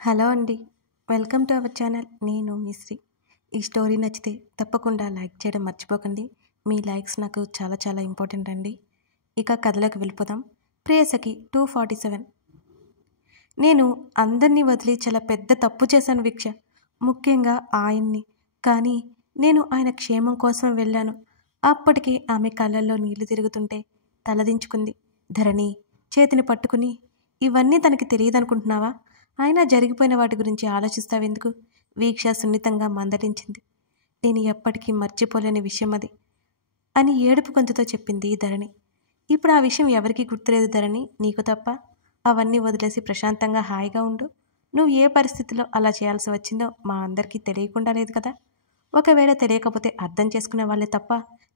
Hello అండి. Welcome to our channel. నేను మీ శ్రీ. ఈ స్టోరీ నచ్చితే తప్పకుండా లైక్ చేయడం మర్చిపోకండి. మీ లైక్స్ నాకు చాలా చాలా ఇంపార్టెంట్ అండి. ఇక కథలోకి వెళ్ళిపోదాం. ప్రేయసకి 247. నేను అందరినీ వదిలి చాలా పెద్ద తప్పు చేశాను వీక్ష, ముఖ్యంగా ఆయన్ని. కానీ నేను ఆయన క్షేమం కోసం వెళ్ళాను. అప్పటికి ఆమె కళ్ళల్లో నీళ్లు తిరుగుతుంటే తలదించుకుంది. ధరణి చేతిని పట్టుకుని, ఇవన్నీ తనకి తెలియదనుకుంటున్నావా? అయినా జరిగిపోయిన వాటి గురించి ఆలోచిస్తావెందుకు? వీక్ష సున్నితంగా మందలించింది. నేను ఎప్పటికీ మర్చిపోలేని విషయం అది అని ఏడుపు గొంతుతో చెప్పింది ధరణి. ఇప్పుడు ఆ విషయం ఎవరికీ గుర్తులేదు ధరణి, నీకు తప్ప. అవన్నీ వదిలేసి ప్రశాంతంగా హాయిగా ఉండు. నువ్వు ఏ పరిస్థితిలో అలా చేయాల్సి వచ్చిందో మా అందరికీ తెలియకుండా లేదు కదా. ఒకవేళ తెలియకపోతే అర్థం చేసుకునే వాళ్ళే తప్ప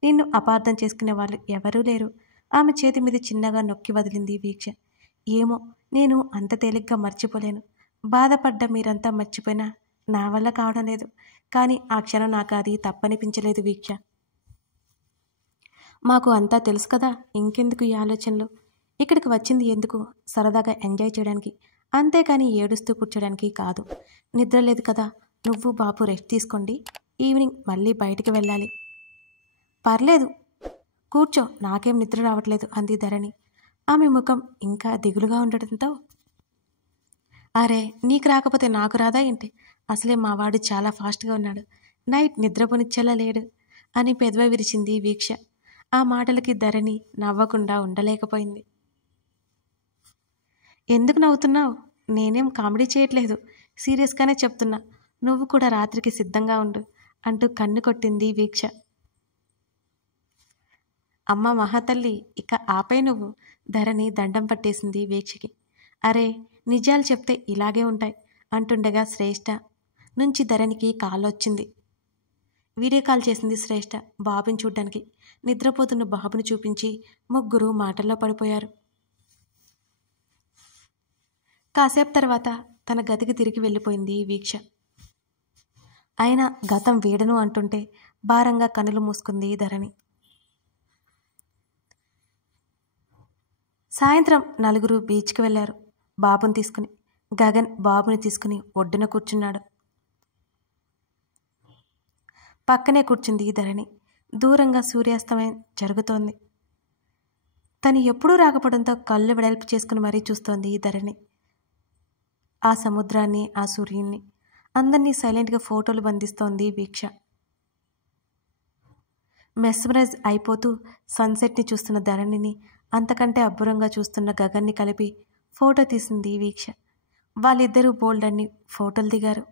నిన్ను అపార్థం చేసుకునే వాళ్ళు ఎవరూ లేరు. ఆమె చేతి మీద చిన్నగా నొక్కి వదిలింది వీక్ష. ఏమో, నేను అంత తేలిగ్గా మర్చిపోలేను. బాధపడ్డ మీరంతా మర్చిపోయినా నా వల్ల కావడం లేదు. కానీ ఆ క్షణం నాకు అది తప్పనిపించలేదు వీక్ష. మాకు అంతా తెలుసు కదా, ఇంకెందుకు ఈ ఆలోచనలు? ఇక్కడికి వచ్చింది ఎందుకు? సరదాగా ఎంజాయ్ చేయడానికి, అంతేకాని ఏడుస్తూ కూర్చోడానికి కాదు. నిద్ర లేదు కదా, నువ్వు బాబు రెస్ట్ తీసుకోండి. ఈవినింగ్ మళ్ళీ బయటికి వెళ్ళాలి. పర్లేదు, కూర్చో, నాకేం నిద్ర రావట్లేదు అంది ధరణి. ఆమె ముఖం ఇంకా దిగులుగా ఉండటంతో, అరే నీకు రాకపోతే నాకు రాదా ఏంటి? అసలే మావాడు చాలా ఫాస్ట్గా ఉన్నాడు, నైట్ నిద్రపోనిచ్చేలా లేడు అని పెదవి విరిచింది వీక్ష. ఆ మాటలకి ధరణి నవ్వకుండా ఉండలేకపోయింది. ఎందుకు నవ్వుతున్నావు? నేనేం కామెడీ చేయట్లేదు, సీరియస్గానే చెప్తున్నా. నువ్వు కూడా రాత్రికి సిద్ధంగా ఉండు అంటూ కన్ను కొట్టింది వీక్ష. అమ్మ మహాతల్లి, ఇక ఆపై నువ్వు. ధరణి దండం పట్టేసింది వీక్షకి. అరే నిజాలు చెప్తే ఇలాగే ఉంటాయి అంటుండగా శ్రేష్ఠ నుంచి ధరణికి కాల్ వచ్చింది. వీడియో కాల్ చేసింది శ్రేష్ఠ బాబుని చూడ్డానికి. నిద్రపోతున్న బాబుని చూపించి ముగ్గురు మాటల్లో పడిపోయారు. కాసేపు తర్వాత తన గదికి తిరిగి వెళ్ళిపోయింది వీక్ష. అయినా గతం వీడను అంటుంటే భారంగా కనులు మూసుకుంది ధరణి. సాయంత్రం నలుగురు బీచ్కి వెళ్ళారు బాబుని తీసుకుని. గగన్ బాబుని తీసుకుని ఒడ్డున కూర్చున్నాడు. పక్కనే కూర్చుంది ధరణి. దూరంగా సూర్యాస్తమయం జరుగుతోంది. తను ఎప్పుడూ రాకపోవడంతో కళ్ళు వెడల్పు చేసుకుని మరీ చూస్తోంది ధరణి. ఆ సముద్రాన్ని, ఆ సూర్యున్ని, అందరినీ సైలెంట్గా ఫోటోలు బంధిస్తోంది వీక్ష. మెస్మరైజ్ అయిపోతూ సన్సెట్ని చూస్తున్న ధరణిని అంతకంటే అబ్బురంగా చూస్తున్న గగన్ని కలిపి ఫోటో తీసింది వీక్ష. వాళ్ళిద్దరూ బోల్డ్ అన్ని ఫోటోలు దిగారు.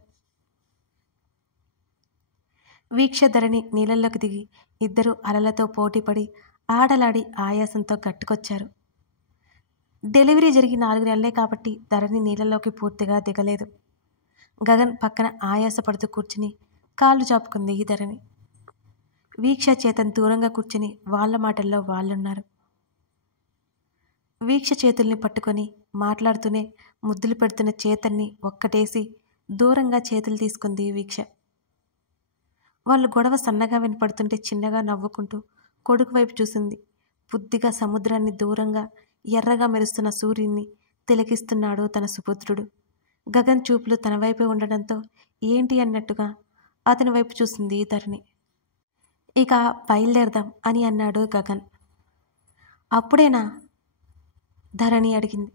వీక్ష ధరణి నీళ్ళల్లోకి దిగి ఇద్దరు అలలతో పోటీపడి ఆడలాడి ఆయాసంతో గట్టుకొచ్చారు. డెలివరీ జరిగి 4 నెలలే కాబట్టి ధరణి నీళ్ళలోకి పూర్తిగా దిగలేదు. గగన్ పక్కన ఆయాసపడుతూ కూర్చుని కాళ్ళు చాపుకుంది ధరణి. వీక్ష చేతన్ దూరంగా కూర్చుని వాళ్ళ మాటల్లో వాళ్ళున్నారు. వీక్ష చేతుల్ని పట్టుకొని మాట్లాడుతూనే ముద్దులు పెడుతున్న చేతన్ని ఒక్కటేసి దూరంగా చేతులు తీసుకుంది వీక్ష. వాళ్ళు గొడవ సన్నగా వినపడుతుంటే చిన్నగా నవ్వుకుంటూ కొడుకు వైపు చూసింది. బుద్ధిగా సముద్రాన్ని, దూరంగా ఎర్రగా మెరుస్తున్న సూర్యున్ని తిలకిస్తున్నాడు తన సుపుత్రుడు. గగన్ చూపులు తన వైపే ఉండడంతో ఏంటి అన్నట్టుగా అతని వైపు చూసింది ధరణి. ఇక బయలుదేరదాం అని అన్నాడు గగన్. అప్పుడేనా? ధరణి అడిగింది.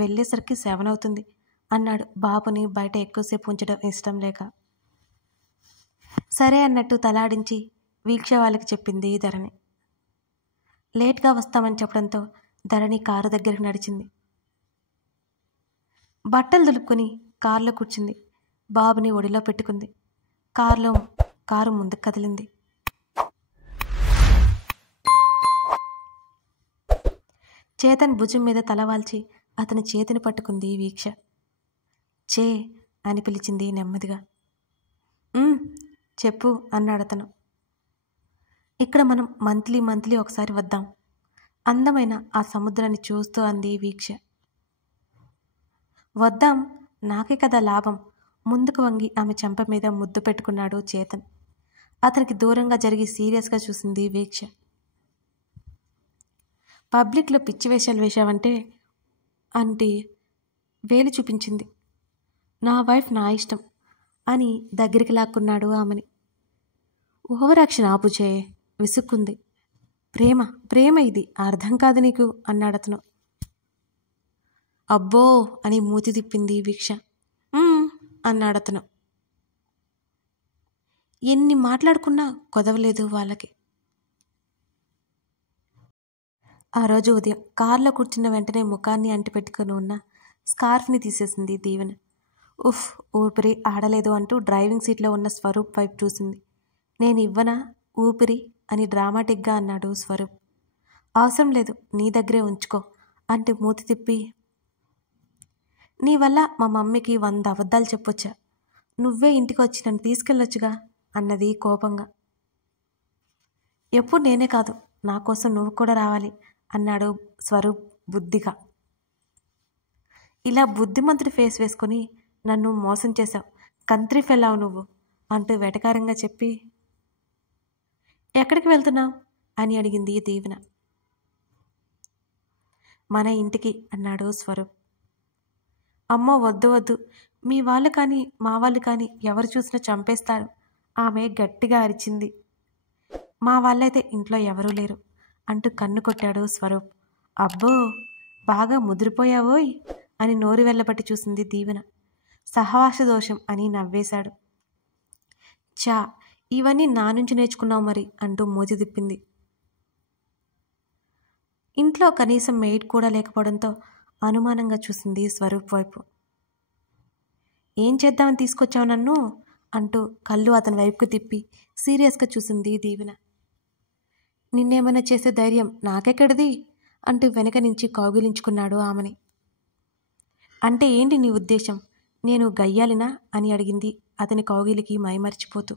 వెళ్ళేసరికి 7 అవుతుంది అన్నాడు బాబుని బయట ఎక్కువసేపు ఉంచడం ఇష్టం లేక. సరే అన్నట్టు తలాడించి వీక్ష వాళ్ళకి చెప్పింది ధరణి. లేట్గా వస్తామని చెప్పడంతో ధరణి కారు దగ్గరికి నడిచింది. బట్టలు దులుపుకొని కారులో కూర్చుంది. బాబుని ఒడిలో పెట్టుకుంది. కారు ముందుకు కదిలింది. చేతన్ భుజం మీద తలవాల్చి అతని చేతిని పట్టుకుంది వీక్ష. చే అని పిలిచింది నెమ్మదిగా. చెప్పు అన్నాడతను. ఇక్కడ మనం మంత్లీ ఒకసారి వద్దాం, అందమైన ఆ సముద్రాన్ని చూస్తూ అంది వీక్ష. వద్దాం, నాకే కదా లాభం. ముందుకు వంగి ఆమె చెంప మీద ముద్దు పెట్టుకున్నాడు చేతన్. అతనికి దూరంగా జరిగి సీరియస్గా చూసింది వీక్ష. పబ్లిక్లో పిచ్చి వేషాలు వేశావంటే అంటే వేలు చూపించింది. నా వైఫ్ నా ఇష్టం అని దగ్గరికి లాక్కున్నాడు ఆమెని. Over action ఆపుచే, విసుక్కుంది. ప్రేమ ప్రేమ ఇది అర్థం కాదు నీకు అన్నాడతను. అబ్బో అని మూతి తిప్పింది వీక్ష. అన్నాడతను. ఎన్ని మాట్లాడుకున్నా కొదవలేదు వాళ్ళకి. ఆ రోజు ఉదయం కారులో కూర్చున్న వెంటనే ముఖాన్ని అంటిపెట్టుకుని ఉన్న స్కార్ఫ్ని తీసేసింది దీవెన. ఉఫ్, ఊపిరి ఆడలేదు అంటూ డ్రైవింగ్ సీట్లో ఉన్న స్వరూప్ వైపు చూసింది. నేను ఇవ్వనా ఊపిరి అని డ్రామాటిక్గా అన్నాడు స్వరూప్. అవసరం లేదు, నీ దగ్గరే ఉంచుకో అంటే మూతి తిప్పి, నీ వల్ల మా మమ్మీకి 100 అబద్ధాలు చెప్పొచ్చా, నువ్వే ఇంటికి వచ్చి నన్ను తీసుకెళ్ళొచ్చుగా అన్నది కోపంగా. ఎప్పుడు నేనే కాదు, నా కోసం నువ్వు కూడా రావాలి అన్నాడు స్వరూప్ బుద్ధిగా. ఇలా బుద్ధిమంతుడి ఫేస్ వేసుకుని నన్ను మోసం చేశావు, కంత్రి ఫెల్లావు నువ్వు అంటూ వెటకారంగా చెప్పి, ఎక్కడికి వెళ్తున్నావు అని అడిగింది దీవెన. మన ఇంటికి అన్నాడు స్వరూప్. అమ్మో వద్దు వద్దు, మీ వాళ్ళు కానీ మా వాళ్ళు కానీ ఎవరు చూసినా చంపేస్తారు ఆమె గట్టిగా అరిచింది. మా వాళ్ళైతే ఇంట్లో ఎవరూ లేరు అంటూ కన్ను కొట్టాడు స్వరూప్. అబ్బో బాగా ముదిరిపోయావోయ్ అని నోరు వెళ్ళబట్టి చూసింది దీవెన. సహవాస దోషం అని నవ్వేశాడు. చా, ఇవన్నీ నా నుంచి నేర్చుకున్నావు మరి అంటూ మూతి తిప్పింది. ఇంట్లో కనీసం మెయిడ్ కూడా లేకపోవడంతో అనుమానంగా చూసింది స్వరూప్ వైపు. ఏం చేద్దామని తీసుకొచ్చావు నన్ను అంటూ కళ్ళు అతని వైపుకు తిప్పి సీరియస్గా చూసింది దీవెన. నిన్నేమైనా చేసే ధైర్యం నాకెక్కడిది అంటూ వెనక నుంచి కౌగిలించుకున్నాడు ఆమెని. అంటే ఏంటి నీ ఉద్దేశం, నేను గయ్యాలినా అని అడిగింది అతని కౌగిలికి మైమరిచిపోతూ.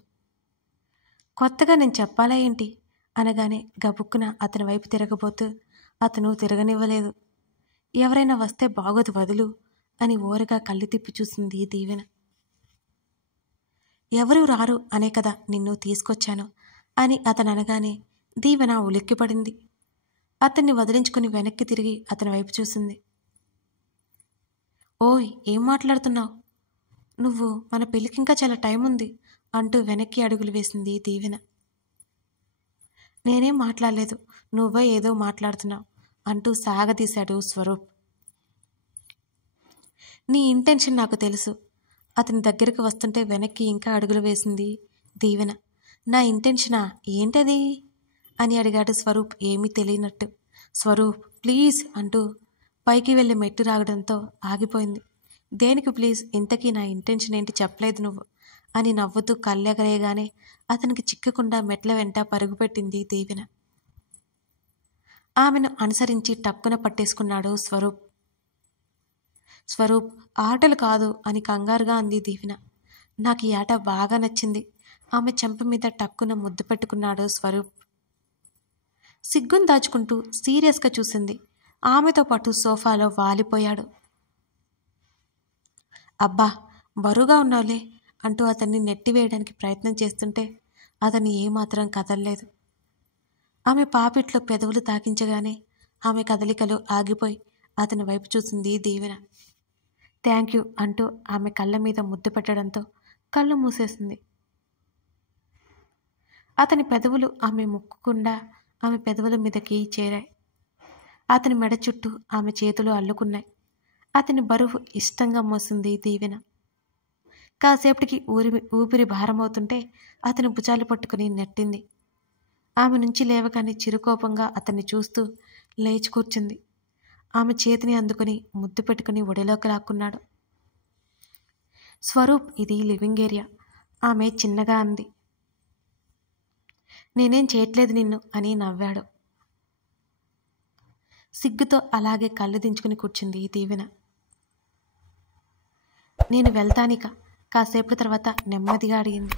కొత్తగా నేను చెప్పాలా ఏంటి అనగానే గబుక్కున అతని వైపు తిరగబోతూ అతను తిరగనివ్వలేదు. ఎవరైనా వస్తే బాగోదు వదులు అని ఓరగా కళ్ళు తిప్పి చూసింది దీవెన. ఎవరూ రారు అనే కదా నిన్ను తీసుకొచ్చాను అని అతను అనగానే దీవెన ఉలిక్కిపడింది. అతన్ని వదిలించుకుని వెనక్కి తిరిగి అతని వైపు చూసింది. ఓయ్, ఏం మాట్లాడుతున్నావు నువ్వు, మన పెళ్ళికి ఇంకా చాలా టైం ఉంది అంటూ వెనక్కి అడుగులు వేసింది దీవెన. నేనేం మాట్లాడలేదు, నువ్వే ఏదో మాట్లాడుతున్నావు అంటూ సాగదీశాడు స్వరూప్. నీ ఇంటెన్షన్ నాకు తెలుసు. అతని దగ్గరికి వస్తుంటే వెనక్కి ఇంకా అడుగులు వేసింది దీవెన. నా ఇంటెన్షనా ఏంటది అని అడిగాడు స్వరూప్ ఏమీ తెలియనట్టు. స్వరూప్ ప్లీజ్ అంటూ పైకి వెళ్ళి మెట్టు రాగడంతో ఆగిపోయింది. దేనికి ప్లీజ్, ఇంతకీ నా ఇంటెన్షన్ ఏంటి చెప్పలేదు నువ్వు అని నవ్వుతూ కళ్ళెగరేయగానే అతనికి చిక్కకుండా మెట్ల వెంట పరుగుపెట్టింది దీవెన. ఆమెను అనుసరించి టక్కున పట్టేసుకున్నాడు స్వరూప్. స్వరూప్ ఆటలు కాదు అని కంగారుగా అంది దీవెన. నాకు ఈ ఆట బాగా నచ్చింది. ఆమె చెంప మీద టక్కున ముద్దు పెట్టుకున్నాడు స్వరూప్. సిగ్గును దాచుకుంటూ సీరియస్గా చూసింది. ఆమెతో పాటు సోఫాలో వాలిపోయాడు. అబ్బా బరువుగా ఉన్నావులే అంటూ అతన్ని నెట్టివేయడానికి ప్రయత్నం చేస్తుంటే అతన్ని ఏమాత్రం కదలలేదు. ఆమె పాపిట్లో పెదవులు తాకించగానే ఆమె కదలికలు ఆగిపోయి అతని వైపు చూసింది దీవెన. థ్యాంక్ యూ అంటూ ఆమె కళ్ళ మీద ముద్దు పెట్టడంతో కళ్ళు మూసేసింది. అతని పెదవులు ఆమె ముక్కుకుండా ఆమె పెదవుల మీదకి చేరాయి. అతని మెడ చుట్టూ ఆమె చేతులు అల్లుకున్నాయి. అతని బరువు ఇష్టంగా మోసింది దీవెన. కాసేపటికి ఊపిరి భారమవుతుంటే అతని భుజాలు పట్టుకుని నెట్టింది. ఆమె నుంచి లేవగానే చిరుకోపంగా అతన్ని చూస్తూ లేచి కూర్చుంది. ఆమె చేతిని అందుకుని ముద్దు పెట్టుకుని ఒడిలోకి లాక్కున్నాడు. స్వరూప్ ఇది లివింగ్ ఏరియా ఆమె చిన్నగా అంది. నేనేం చేయట్లేదు నిన్ను అని నవ్వాడు. సిగ్గుతో అలాగే కళ్ళు దించుకుని కూర్చుంది దీవెన. నేను వెళ్తానిక కాసేపటి తర్వాత నెమ్మదిగా అడిగింది.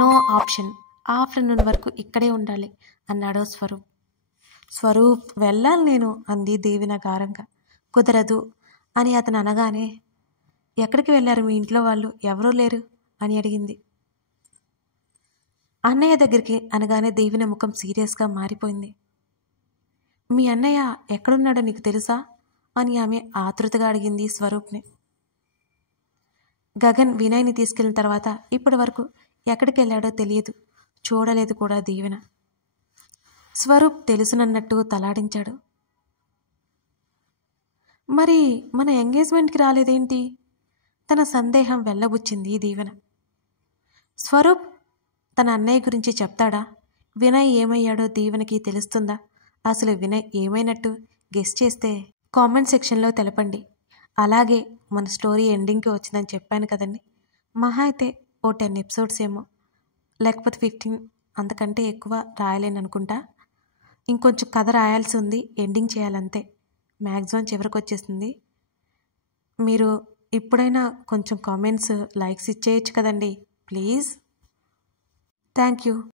నో ఆప్షన్, ఆఫ్టర్నూన్ వరకు ఇక్కడే ఉండాలి అన్నాడు స్వరూప్. స్వరూప్ వెళ్ళాలి నేను అంది దీవెన గారంగా. కుదరదు అని అతను అనగానే ఎక్కడికి వెళ్ళారు మీ ఇంట్లో వాళ్ళు, ఎవరూ లేరు అని అడిగింది. అన్నయ్య దగ్గరికి అనగానే దీవెన ముఖం సీరియస్గా మారిపోయింది. మీ అన్నయ్య ఎక్కడున్నాడో నీకు తెలుసా అని ఆమె ఆతృతగా అడిగింది స్వరూప్ని. గగన్ వినయ్ని తీసుకెళ్ళిన తర్వాత ఇప్పటి వరకు ఎక్కడికి వెళ్ళాడో తెలియదు, చూడలేదు కూడా దీవెన. స్వరూప్ తెలుసునన్నట్టు తలాడించాడు. మరి మన ఎంగేజ్మెంట్కి రాలేదేంటి? తన సందేహం వెళ్ళబుచ్చింది దీవెన. స్వరూప్ తన అన్నయ్య గురించి చెప్తాడా? వినయ్ ఏమయ్యాడో దీవెనకి తెలుస్తుందా? అసలు వినయ్ ఏమైనట్టు గెస్ చేస్తే కామెంట్ సెక్షన్లో తెలపండి. అలాగే మన స్టోరీ ఎండింగ్కి వచ్చిందని చెప్పాను కదండి. మహా అయితే ఓ 10 ఎపిసోడ్స్ ఏమో, లేకపోతే 15, అంతకంటే ఎక్కువ రాయలేను అనుకుంటా. ఇంకొంచెం కథ రాయాల్సి ఉంది, ఎండింగ్ చేయాలంతే. మ్యాక్సిమం చివరికి వచ్చేసింది. మీరు ఇప్పుడైనా కొంచెం కామెంట్స్, లైక్స్ ఇచ్చేయచ్చు కదండి ప్లీజ్. Thank you.